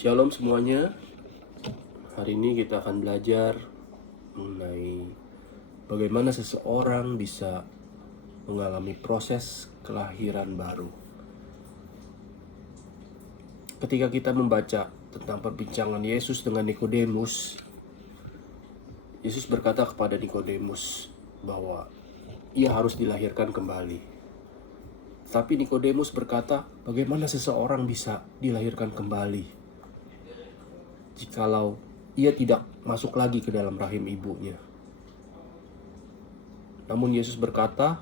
Shalom semuanya. Hari ini kita akan belajar mengenai bagaimana seseorang bisa mengalami proses kelahiran baru. Ketika kita membaca tentang perbincangan Yesus dengan Nikodemus, Yesus berkata kepada Nikodemus bahwa ia harus dilahirkan kembali. Tapi Nikodemus berkata, bagaimana seseorang bisa dilahirkan kembali jikalau ia tidak masuk lagi ke dalam rahim ibunya? Namun Yesus berkata,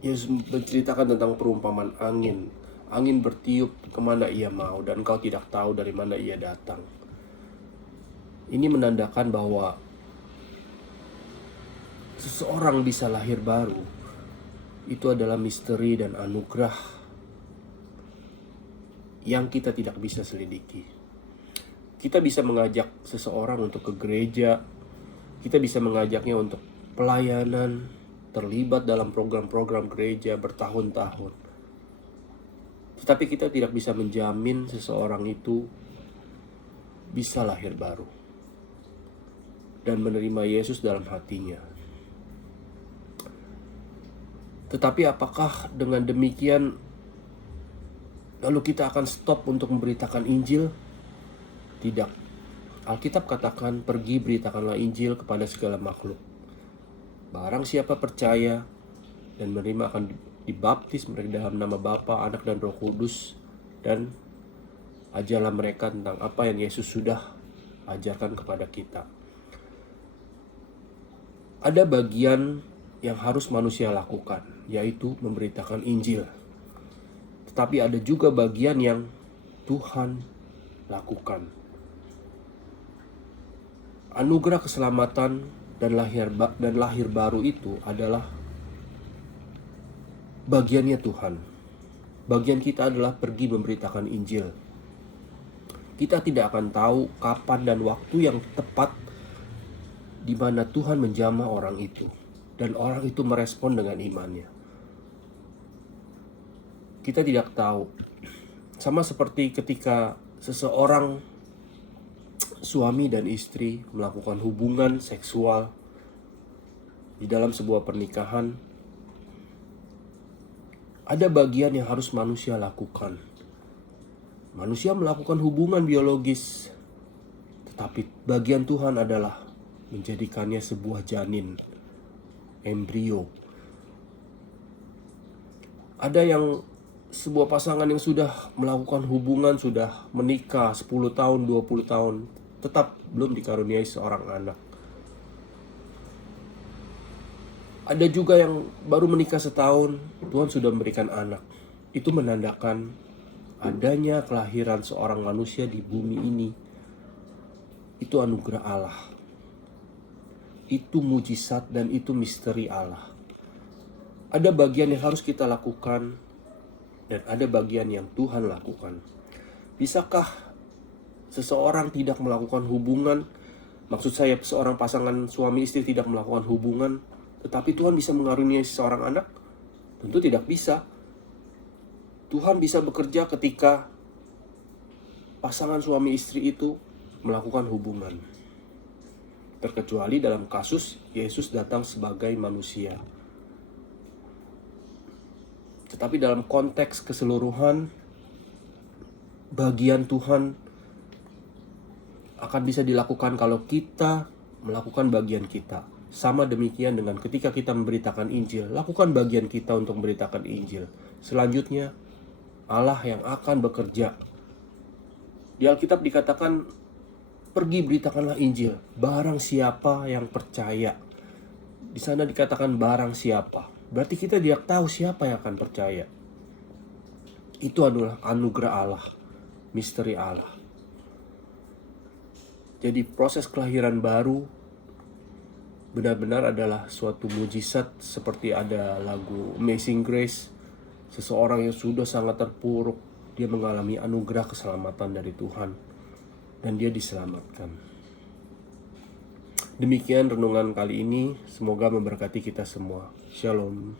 Yesus menceritakan tentang perumpamaan angin. Angin bertiup kemana ia mau dan kau tidak tahu dari mana ia datang. Ini menandakan bahwa seseorang bisa lahir baru. Itu adalah misteri dan anugerah yang kita tidak bisa selidiki. Kita bisa mengajak seseorang untuk ke gereja, kita bisa mengajaknya untuk pelayanan, terlibat dalam program-program gereja bertahun-tahun. Tetapi kita tidak bisa menjamin seseorang itu bisa lahir baru dan menerima Yesus dalam hatinya. Tetapi apakah dengan demikian lalu kita akan stop untuk memberitakan Injil? Tidak. Alkitab katakan, pergi beritakanlah Injil kepada segala makhluk. Barang siapa percaya dan menerima akan dibaptis mereka dalam nama Bapa, Anak dan Roh Kudus, dan ajarlah mereka tentang apa yang Yesus sudah ajarkan kepada kita. Ada bagian yang harus manusia lakukan, yaitu memberitakan Injil. Tetapi ada juga bagian yang Tuhan lakukan. Anugerah keselamatan dan lahir baru itu adalah bagiannya Tuhan. Bagian kita adalah pergi memberitakan Injil. Kita tidak akan tahu kapan dan waktu yang tepat di mana Tuhan menjamah orang itu dan orang itu merespon dengan imannya. Kita tidak tahu. Sama seperti ketika seseorang suami dan istri melakukan hubungan seksual di dalam sebuah pernikahan, ada bagian yang harus manusia lakukan. Manusia melakukan hubungan biologis, tetapi bagian Tuhan adalah menjadikannya sebuah janin, embrio. Ada yang sebuah pasangan yang sudah melakukan hubungan, sudah menikah 10 tahun, 20 tahun, tetap belum dikaruniai seorang anak. Ada juga yang baru menikah setahun, Tuhan sudah memberikan anak. Itu menandakan adanya kelahiran seorang manusia di bumi ini. Itu anugerah Allah. Itu mujizat dan itu misteri Allah. Ada bagian yang harus kita lakukan dan ada bagian yang Tuhan lakukan. Bisakah seseorang tidak melakukan hubungan? Maksud saya seorang pasangan suami istri tidak melakukan hubungan, tetapi Tuhan bisa mengaruniai seorang anak? Tentu tidak bisa. Tuhan bisa bekerja ketika pasangan suami istri itu melakukan hubungan. Terkecuali dalam kasus Yesus datang sebagai manusia. Tetapi dalam konteks keseluruhan, bagian Tuhan akan bisa dilakukan kalau kita melakukan bagian kita. Sama demikian dengan ketika kita memberitakan Injil, lakukan bagian kita untuk memberitakan Injil. Selanjutnya, Allah yang akan bekerja. Di Alkitab dikatakan, pergi beritakanlah Injil, barang siapa yang percaya. Di sana dikatakan barang siapa. Berarti kita tidak tahu siapa yang akan percaya. Itu adalah anugerah Allah, misteri Allah. Jadi proses kelahiran baru benar-benar adalah suatu mujizat, seperti ada lagu Amazing Grace. Seseorang yang sudah sangat terpuruk, dia mengalami anugerah keselamatan dari Tuhan dan dia diselamatkan. Demikian renungan kali ini, semoga memberkati kita semua. Shalom.